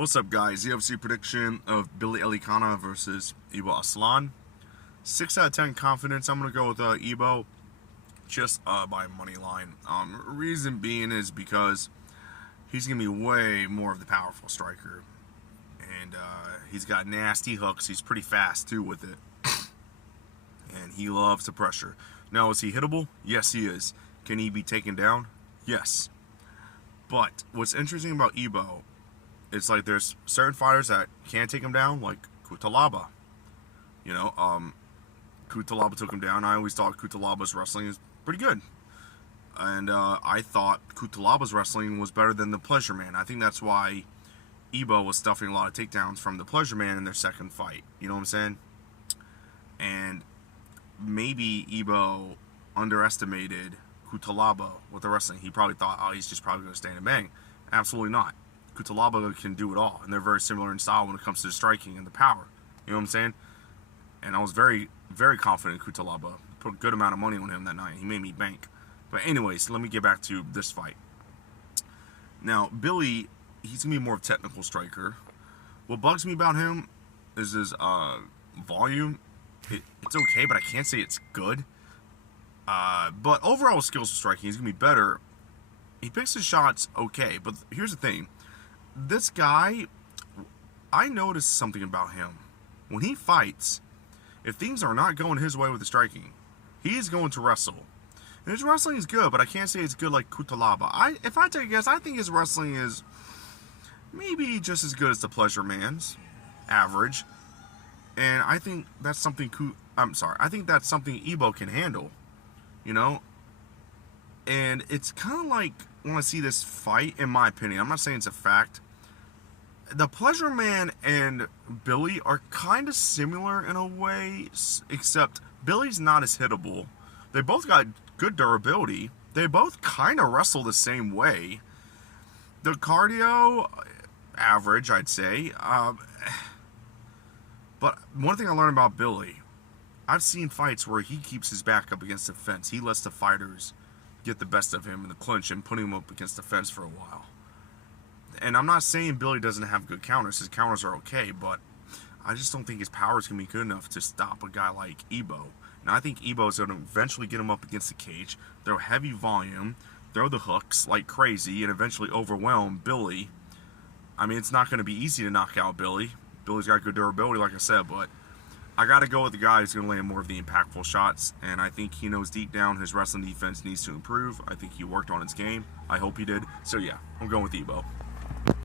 What's up, guys? UFC prediction of Billy Elekana versus Ibo Aslan. 6 out of 10 confidence. I'm going to go with Ibo just by money line. Reason being is because he's going to be way more of the powerful striker. And he's got nasty hooks. He's pretty fast, too, with it. And he loves the pressure. Now, is he hittable? Yes, he is. Can he be taken down? Yes. But what's interesting about Ibo, it's like there's certain fighters that can't take him down, like Cutelaba. You know, Cutelaba took him down. I always thought Cutelaba's wrestling is pretty good. And I thought Cutelaba's wrestling was better than the Pleasure Man. I think that's why Ibo was stuffing a lot of takedowns from the Pleasure Man in their second fight. You know what I'm saying? And maybe Ibo underestimated Cutelaba with the wrestling. He probably thought, oh, he's just probably going to stand and bang. Absolutely not. Cutelaba can do it all, and they're very similar in style when it comes to the striking and the power. You know what I'm saying? And I was very, very confident in Cutelaba. Put a good amount of money on him that night. He made me bank. But anyways, let me get back to this fight. Now, Billy, he's going to be more of a technical striker. What bugs me about him is his volume. It's okay, but I can't say it's good. But overall skills of striking, he's going to be better. He picks his shots okay, but here's the thing. This guy, I noticed something about him. When he fights, if things are not going his way with the striking, he is going to wrestle. And his wrestling is good, but I can't say it's good like Cutelaba. If I take a guess, I think his wrestling is maybe just as good as the Pleasure Man's, average. And I think that's something I think that's something Ibo can handle, you know? And it's kind of like when I see this fight, in my opinion, I'm not saying it's a fact, the Pleasure Man and Billy are kind of similar in a way, except Billy's not as hittable. They both got good durability. They both kind of wrestle the same way. The cardio, average, I'd say. But one thing I learned about Billy, I've seen fights where he keeps his back up against the fence. He lets the fighters get the best of him in the clinch and put him up against the fence for a while. And I'm not saying Billy doesn't have good counters. His counters are okay, but I just don't think his power is going to be good enough to stop a guy like Ibo. Now, I think Ibo is going to eventually get him up against the cage, throw heavy volume, throw the hooks like crazy, and eventually overwhelm Billy. I mean, it's not going to be easy to knock out Billy. Billy's got good durability, like I said, but I got to go with the guy who's going to land more of the impactful shots, and I think he knows deep down his wrestling defense needs to improve. I think he worked on his game. I hope he did. So, yeah, I'm going with Ibo.